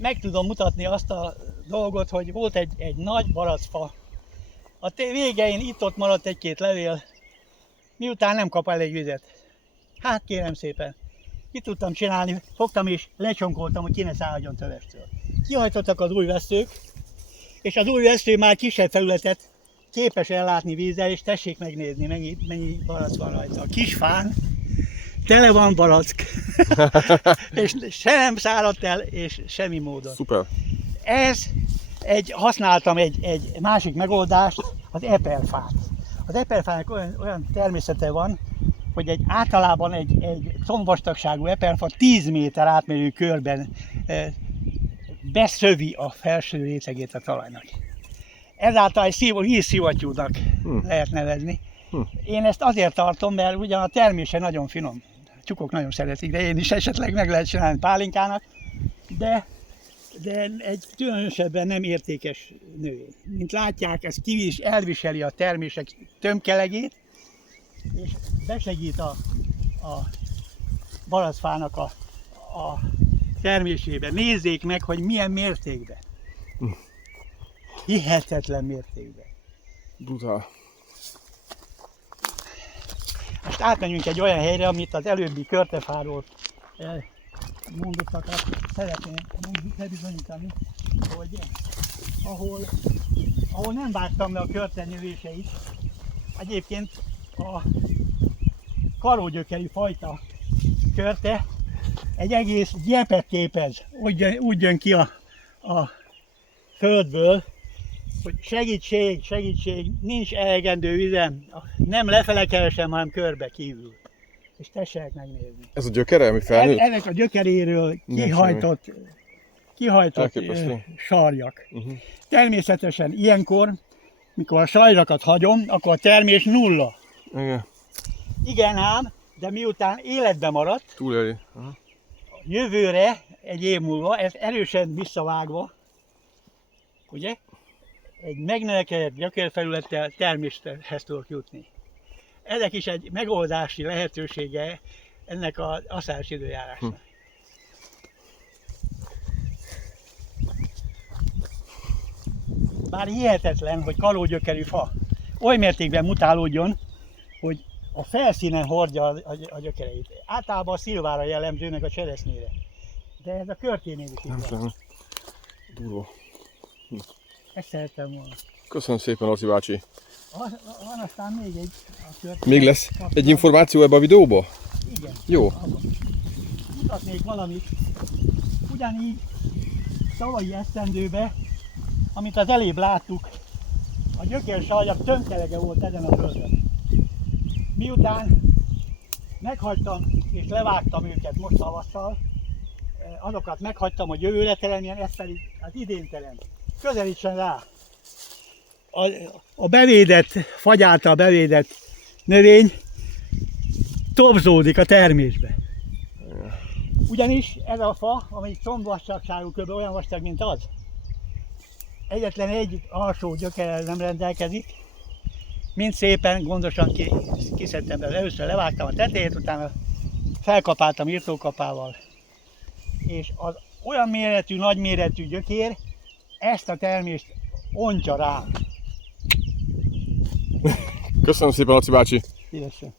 meg tudom mutatni azt a dolgot, hogy volt egy nagy barackfa. A végein itt-ott maradt egy-két levél, miután nem kap elég vizet. Hát kérem szépen, mit tudtam csinálni? Fogtam és lecsonkoltam, hogy ki ne szálljon tövestől. Kihajtottak az új vesztők, és az új vesztő már kisebb felületet képes ellátni vízzel, és tessék megnézni, mennyi barack van rajta. A kis fán tele van barack, és se nem száradt el, és semmi módon. Szuper. Használtam egy másik megoldást, az eperfát. Az eperfának olyan természete van, hogy általában egy combvastagságú eperfa 10 méter átmérő körben beszövi a felső rétegét a talajnak. Ezáltal egy hízszivattyúnak lehet nevezni. Én ezt azért tartom, mert ugyan a termése nagyon finom. A tyúkok nagyon szeretik, de én is esetleg meg lehet csinálni pálinkának, de egy különösebben nem értékes növény. Mint látják, ez elviseli a termések tömkelegét, és besegít a barackfának a termésébe. Nézzék meg, hogy milyen mértékben. Hihetetlen mértékben. Brutál. Most átmenjünk egy olyan helyre, amit az előbbi körtefáról mondottakat szeretném bebizonyítani, hogy ahol nem vágtam le a körte növéseit, egyébként a karógyökerű fajta körte egy egész gyepet képez, úgy jön ki a földből, hogy segítség, nincs elegendő vizem, nem lefele keresem, hanem körbe kívül. És tessék megnézni. Ez a gyökere, ami felnőtt? Ennek a gyökeréről kihajtott sarjak. Természetesen ilyenkor, mikor a sajrakat hagyom, akkor a termés nulla. Igen. Igen ám, de miután életben maradt, túléli. Jövőre, egy év múlva, ez erősen visszavágva, ugye, egy megnövekedett gyökérfelülettel terméshez tudok jutni. Ezek is egy megoldási lehetősége ennek az aszályos időjárásnak. Bár hihetetlen, hogy kalógyökerű fa oly mértékben mutálódjon, hogy a felszínen hordja a gyökereit. Általában a szilvára jellemző, meg a cseresznyére. De ez a körténél is így van. Durva. Ezt szerettem volna. Köszönöm szépen, Laci bácsi. Van aztán még egy a körténél. Még lesz egy információ ebbe a videóba? Igen. Jó. Mutatnék valamit. Ugyanígy tavalyi esztendőben, amit az elébb láttuk, a gyökérsajak tömkelege volt ezen a földön. Miután meghagytam és levágtam őket most tavasszal, azokat meghagytam, hogy jövőre teremjen, ez pedig az idén terem. Közelítsen rá! A bevédett, fagy által bevédett növény tobzódik a termésbe. Ugyanis ez a fa, amelyik combvastagságú kb. Olyan vastag, mint az, egyetlen egy alsó gyökerrel nem rendelkezik, mind szépen, gondosan kiszedtem belőle. Először levágtam a tetejét, utána felkapáltam írtókapával. És az olyan méretű, nagyméretű gyökér ezt a termést ontja rám. Köszönöm szépen, Laci bácsi. Szívesen.